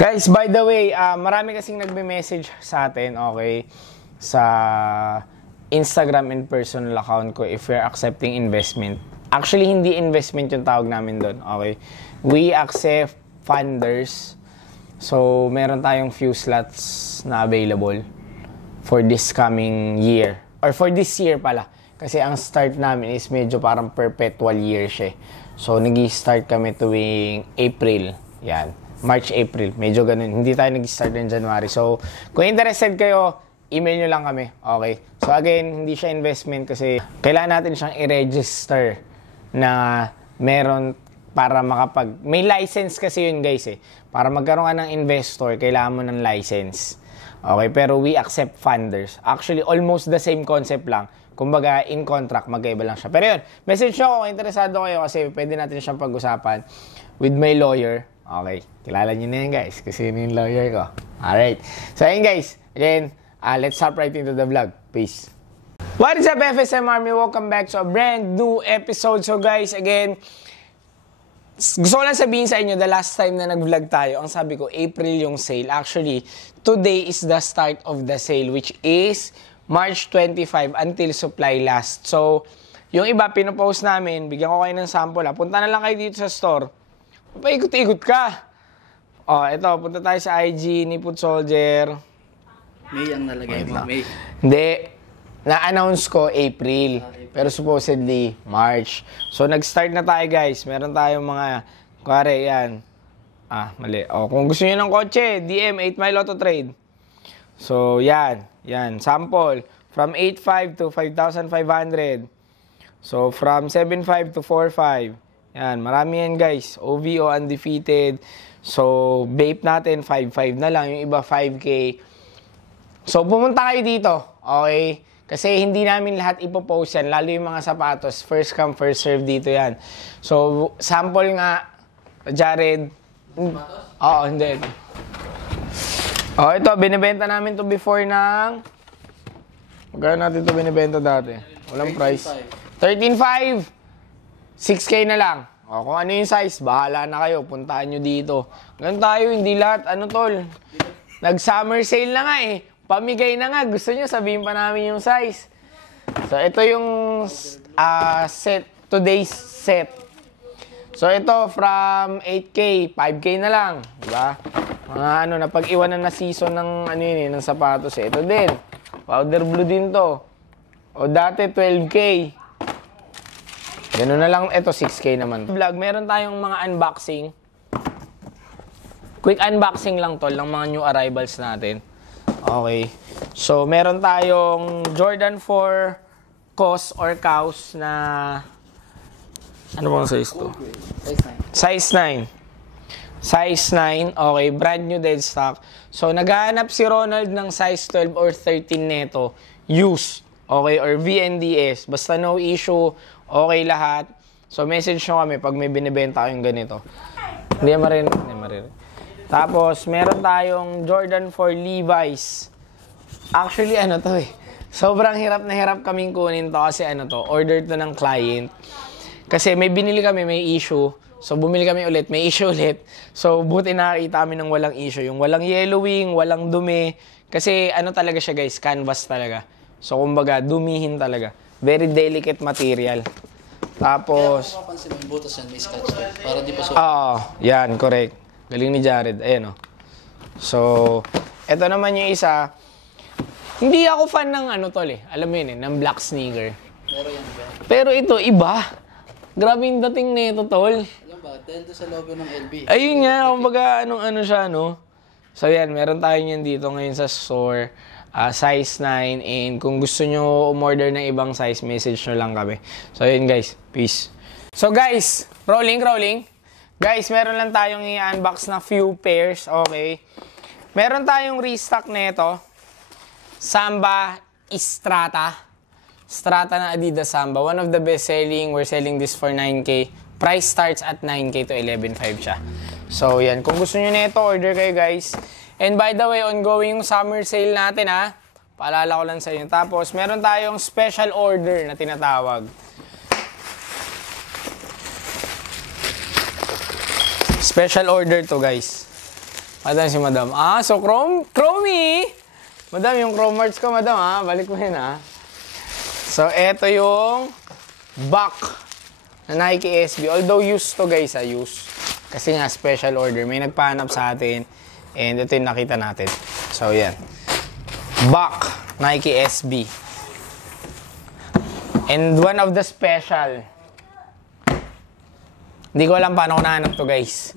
Guys, by the way, marami kasing nagme-message sa atin, okay, sa Instagram and personal account ko if we're accepting investment. Actually, hindi investment yung tawag namin doon, okay? We accept funders. So, meron tayong few slots na available for this coming year. Or for this year pala. Kasi ang start namin is medyo parang perpetual year siya. So, nag-start kami tuwing April. Yan. March, April. Medyo ganun. Hindi tayo nag-start ng January. So, kung interested kayo, email nyo lang kami. Okay? So, again, hindi siya investment kasi kailangan natin siyang i-register na meron para may license kasi yun, guys, eh. Para magkaroon ka ng investor, kailangan mo ng license. Okay? Pero we accept funders. Actually, almost the same concept lang. Kumbaga, in contract, magkaiba lang siya. Pero yun, message nyo kung interesado kayo kasi pwede natin siyang pag-usapan with my lawyer. Okay, kilala nyo na yan, guys, kasi yun yung lawyer ko. Alright, so ayun, guys, again, let's hop right into the vlog. Peace. What is up, FSM Army? Welcome back to a brand new episode. So guys, again, gusto ko lang sabihin sa inyo, the last time na nag-vlog tayo, ang sabi ko, April yung sale. Actually, today is the start of the sale, which is March 25 until supply last. So, yung iba, pinopost namin, bigyan ko kayo ng sample. Punta na lang kayo dito sa store. Paikot-ikot ka. Oh, ito, punta tayo sa IG ni Foot Soldier. May ang nalagay mo, May. Hindi. Na-announce ko April. Pero supposedly, March. So, nag-start na tayo, guys. Meron tayong mga, kuwari, yan. Mali. Oh, kung gusto niyo ng kotse, DM 8 Mile Auto Trade. So, yan. Yan. Sample. From 8.5 to 5,500. So, from 7.5 to 4.5. Yan, marami yan, guys. OVO undefeated. So, vape natin, 5.5 na lang. Yung iba, 5K. So, pumunta kayo dito. Okay? Kasi hindi namin lahat ipopost yan. Lalo yung mga sapatos. First come, first serve dito yan. So, sample nga, Jared. Sapatos? Oo, hindi. Oh, ito, binibenta namin to before ng... Magkano natin to binibenta dati? Walang price. 13.5. 6K na lang. O, kung ano yung size, bahala na kayo. Puntahan nyo dito. Ganun tayo, hindi lahat. Ano, tol? Nag-summer sale na nga eh. Pamigay na nga. Gusto nyo, sabihin pa namin yung size. So, ito yung set. Today's set. So, ito from 8K, 5K na lang. Diba? Mga napag-iwanan na season ng, ng sapatos eh. Ito din. Powder blue din to. O, dati 12K. Gano'n na lang, ito 6K naman. Vlog, meron tayong mga unboxing. Quick unboxing lang tol ng mga new arrivals natin. Okay. So, meron tayong Jordan 4 COS or COWS na... Ano bang size to? Size 9. Size 9. Okay, brand new dead stock. So, naghahanap si Ronald ng size 12 or 13 neto. Used. Okay, or VNDS. Basta no issue. Okay lahat. So, message nyo kami pag may binibenta kayong ganito. Hindi marin. Tapos, meron tayong Jordan 4 Levi's. Actually, to eh. Sobrang hirap na hirap kaming kunin to kasi order to ng client. Kasi may binili kami, may issue. So, bumili kami ulit, may issue ulit. So, buti nakakita kami ng walang issue. Yung walang yellowing, walang dumi. Kasi talaga siya, guys, canvas talaga. So, kumbaga, dumihin talaga. Very delicate material. Tapos... Kaya kung mapansin mo yung butas yan, may scotch tape. Para di pa so... yan, correct. Galing ni Jared. Ayan, So, eto naman yung isa. Hindi ako fan ng tol eh. Alam mo yun ng black sneaker. Pero yan ba? Pero ito, iba. Grabe yung dating nito, tol. Alam ba? Dahil doon sa logo ng LB. Ayun nga, kumbaga, siya, So, yan, meron tayo yan dito ngayon sa store. Size 9, and kung gusto nyo umorder ng ibang size, message nyo lang kami. So, yun guys. Peace. So, guys, rolling. Guys, meron lang tayong i-unbox na few pairs, okay? Meron tayong restock nito. Samba Strata. Strata na Adidas Samba. One of the best selling. We're selling this for 9K. Price starts at 9K to 11.5 siya. So, yan. Kung gusto nyo nito, order kayo, guys. And by the way, ongoing yung summer sale natin, ha. Paalala ko lang sa inyo. Tapos, meron tayong special order na tinatawag. Special order to, guys. Madam si Madam. So Chromie! Madam, yung Chrome Marts ko, Madam, balik mo yun, So, eto yung back na Nike SB. Although used to, guys, used. Kasi nga, special order. May nagpahanap sa atin. And ito yung nakita natin. So, yan. Back Nike SB. And one of the special. Hindi ko alam paano ko nahanap to, guys.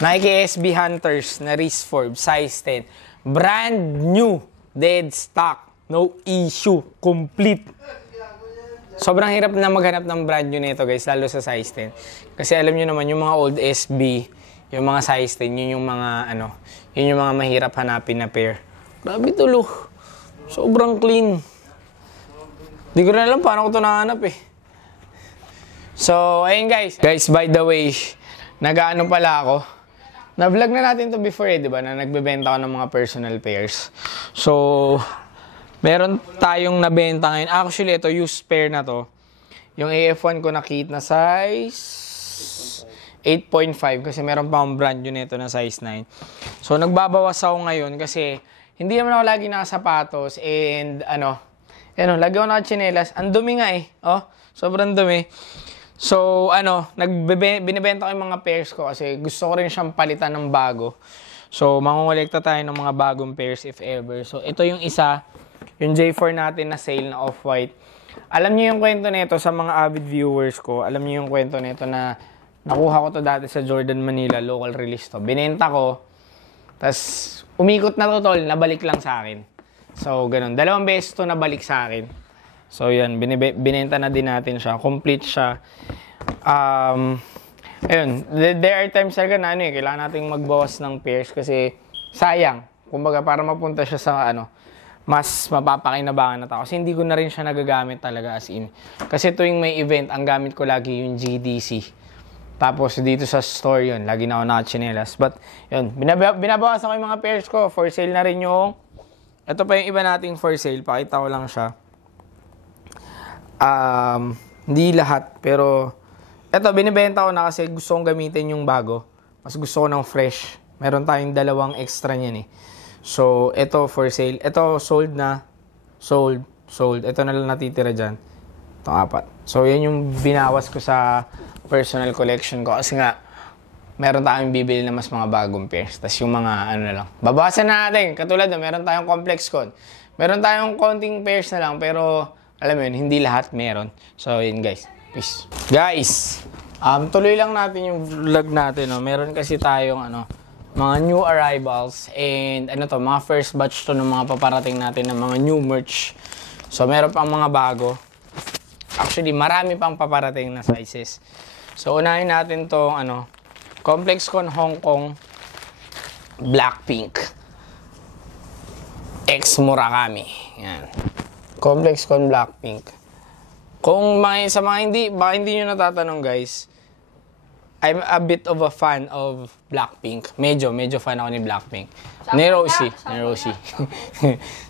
Nike SB Hunters na wrist form, size 10. Brand new. Dead stock. No issue. Complete. Sobrang hirap na maghanap ng brand new nito, guys, lalo sa size 10. Kasi alam nyo naman, yung mga old SB, yung mga size 10, yun yung mga, yun yung mga mahirap hanapin na pair. Grabe tulo. Sobrang clean. Di ko rin alam paano ko ito nahanap eh. So, ayun guys. Guys, by the way, nag-ano pala ako. Na-vlog na natin to before di ba? Na nagbebenta ako ng mga personal pairs. So, meron tayong nabenta ngayon. Actually, ito, used pair na to. Yung AF1 ko nakit na size 8.5 kasi meron pa akong brand new nito na size 9. So, nagbabawas ako ngayon kasi hindi naman ako lagi nakasapatos and lagi ako nakachinelas. Ang dumi nga eh. Sobrang dumi. So, binibenta ko yung mga pairs ko kasi gusto ko rin siyang palitan ng bago. So, mangungulekta tayo ng mga bagong pairs if ever. So, ito yung isa. Yung J4 natin na sale na off-white. Alam niyo yung kwento nito sa mga avid viewers ko. Alam niyo yung kwento nito na nakuha ko to dati sa Jordan Manila, local release to. Binenta ko, tas umikot na to tol, nabalik lang sa akin. So, ganun. 2 beses to nabalik sa akin. So, yan. Binenta na din natin siya. Complete siya. Ayun. There are times talaga na kailangan nating magbawas ng pairs kasi sayang. Kumbaga, para mapunta siya sa mas mapapakinabangan na tao. Kasi hindi ko na rin siya nagagamit talaga as in. Kasi tuwing may event, ang gamit ko lagi yung GDC. Tapos dito sa store yun, lagi na ako nakachinelas. But yun, binabawasan ko yung mga pairs ko. For sale na rin yung, ito pa yung iba nating for sale. Pakita ko lang siya. Hindi lahat, pero ito, binibenta ko na kasi gusto kong gamitin yung bago. Mas gusto ko ng fresh. Meron tayong 2 extra niyan eh. So, ito for sale. Ito, sold na. Sold. Ito na lang natitira dyan. Itong 4. So, yan yung binawas ko sa personal collection ko. Kasi nga, meron tayong bibili na mas mga bagong pairs. Tapos yung mga, lang. Babawasan na natin. Katulad na, meron tayong complex con. Meron tayong konting pairs na lang. Pero, alam mo yun, hindi lahat meron. So, yun guys. Peace. Guys, tuloy lang natin yung vlog natin. Meron kasi tayong, mga new arrivals and mga first batch to ng mga paparating natin ng mga new merch. So, meron pang mga bago. Actually, marami pang paparating na sizes. So, unahin natin tong Complex Con Hong Kong Blackpink X Murakami. Yan. Complex Con Blackpink. Kung sa mga hindi nyo natatanong guys, I'm a bit of a fan of Blackpink. Medyo fan ako ni Blackpink. Ni Rosie.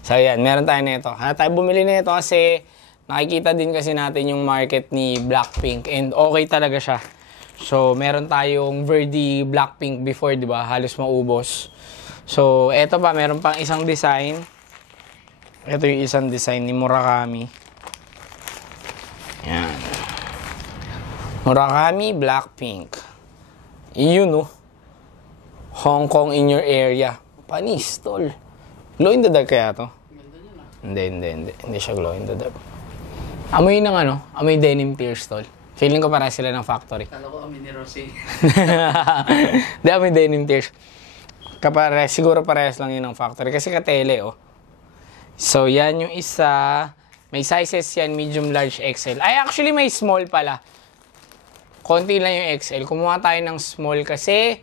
So, yan. Meron tayo nito. Tayo bumili nito kasi nakikita din kasi natin yung market ni Blackpink. And okay talaga siya. So, meron tayong Verdi Blackpink before, di ba? Halos maubos. So, eto pa. Meron pang isang design. Ito yung isang design ni Murakami. Yan. Murakami Blackpink. Yun, Hong Kong in your area. Panis, tol. Glow in the dark kaya to? Hindi. Hindi siya glow in the dark. Amoy ng amoy denim pierce, tol. Feeling ko para sila ng factory. Kala ko amoy ni Rosie. Hindi, amoy denim pierce. Siguro parehas lang yun ng factory. Kasi katele, So, yan yung isa. May sizes yan, medium, large, XL. Ay, actually, may small pala. Konti lang yung XL. Kumuha tayo ng small kasi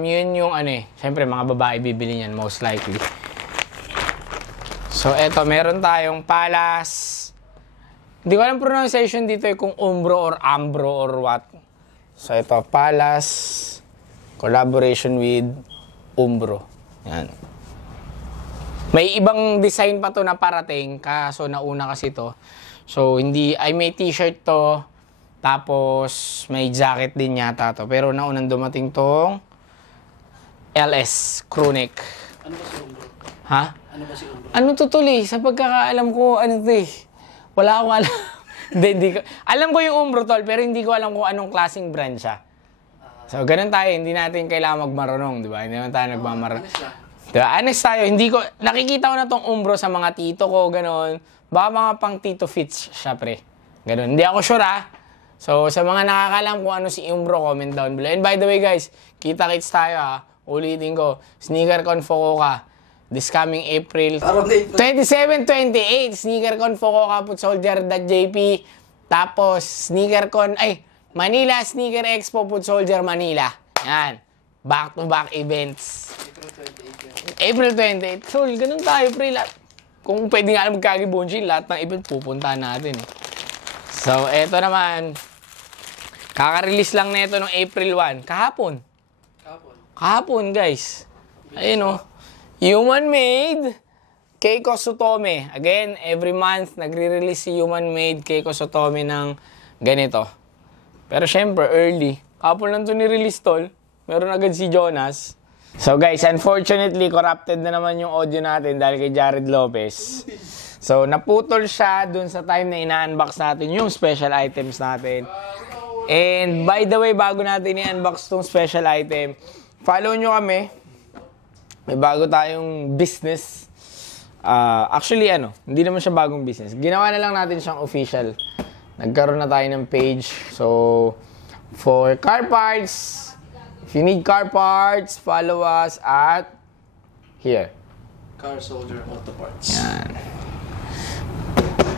yun yung syempre mga babae bibili niyan most likely. So eto, meron tayong Palas. Hindi ko alam pronunciation dito kung Umbro or Ambro or what. So ito, Palas collaboration with Umbro. Yan. May ibang design pa to na parating kaso nauna kasi to. So may t-shirt to. Tapos, may jacket din yata to. Pero naunang dumating tong LS crewneck. Ano ba si Umbro? Ha? Ano ba si Umbro? Ano to tol eh? Sa pagkakaalam ko, ano to eh? Wala akong alam. Hindi ko. Alam ko yung Umbro tol, pero hindi ko alam kung anong klaseng brand siya. So, ganun tayo. Hindi natin kailangan magmarunong, di ba? Hindi naman tayo nagmamarunong. Honest lang. Diba? Honest tayo. Hindi ko, nakikita ko na tong Umbro sa mga tito ko, ganun. Baka mga pang tito fits siya, pre. Ganun. Hindi ako sure, ah. So, sa mga nakakalam kung ano si Umbro, comment down below. And by the way, guys, kita-kits tayo, ha. Ulitin ko. SneakerCon Fukuoka. This coming April Parang na 27-28, SneakerCon Fukuoka Footsoldier.jp. Tapos, Manila Sneaker Expo Footsoldier Manila. Yan. Back-to-back events. April 28. So, ganun tayo, pre. Kung pwede nga magkagibonji, lahat ng event pupuntahan natin. Eh. So, eto naman. Kaka-release lang nito ng April 1. Kahapon. Kahapon, guys. Ayun, oh. Human Made Keiko Sutome. Again, every month, nagre-release si Human Made Keiko Sutome ng ganito. Pero syempre, early. Kahapon lang ito ni-release, tol. Meron agad si Jonas. So guys, unfortunately, corrupted na naman yung audio natin dahil kay Jared Lopez. So, naputol siya dun sa time na ina-unbox natin yung special items natin. And by the way, bago natin i-unbox tong special item, follow nyo kami. May bago tayong business. Actually, hindi naman siya bagong business. Ginawa na lang natin siyang official. Nagkaroon na tayo ng page. So, for car parts, if you need car parts, follow us at here. Car Soldier Auto Parts. Yan.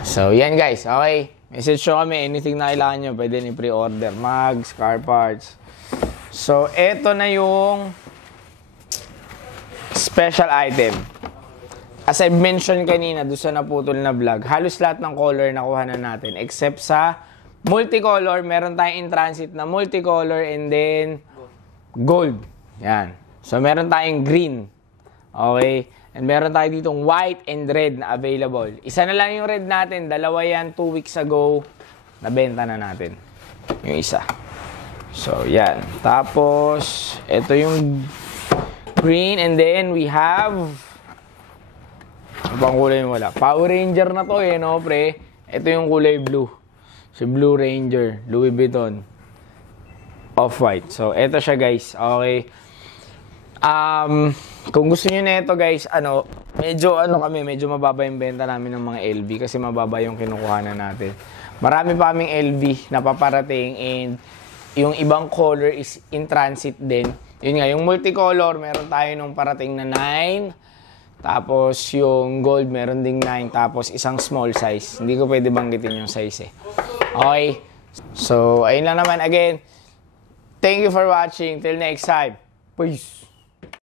So, yan guys. Okay. Message nyo kami. Anything na kailangan nyo, pwede ni pre-order. Mags, car parts. So, eto na yung special item. As I mentioned kanina, doon sa naputol na vlog, halos lahat ng color nakuha na natin. Except sa multicolor, meron tayong in transit na multicolor and then gold. Yan. So, meron tayong green. Okay? And meron tayo ditong white and red na available. Isa na lang yung red natin. Dalawa yan, 2 weeks ago. Nabenta na natin. Yung isa. So, yan. Tapos, ito yung green. And then, we have... Ano bang kulay yung wala? Power Ranger na to eh, no, pre? Ito yung kulay blue. Si Blue Ranger. Louis Vuitton. Off-white. So, ito siya, guys. Okay. Kung gusto niyo na ito, guys, medyo mababa yung benta namin ng mga LV kasi mababa yung kinukuha na natin. Marami pa kaming LV na paparating and yung ibang color is in transit din. Yun nga, yung multicolor, meron tayo nung parating na 9. Tapos yung gold, meron ding 9. Tapos isang small size. Hindi ko pwede banggitin yung size eh. Okay. So, ayun lang naman. Again, thank you for watching. Till next time. Peace.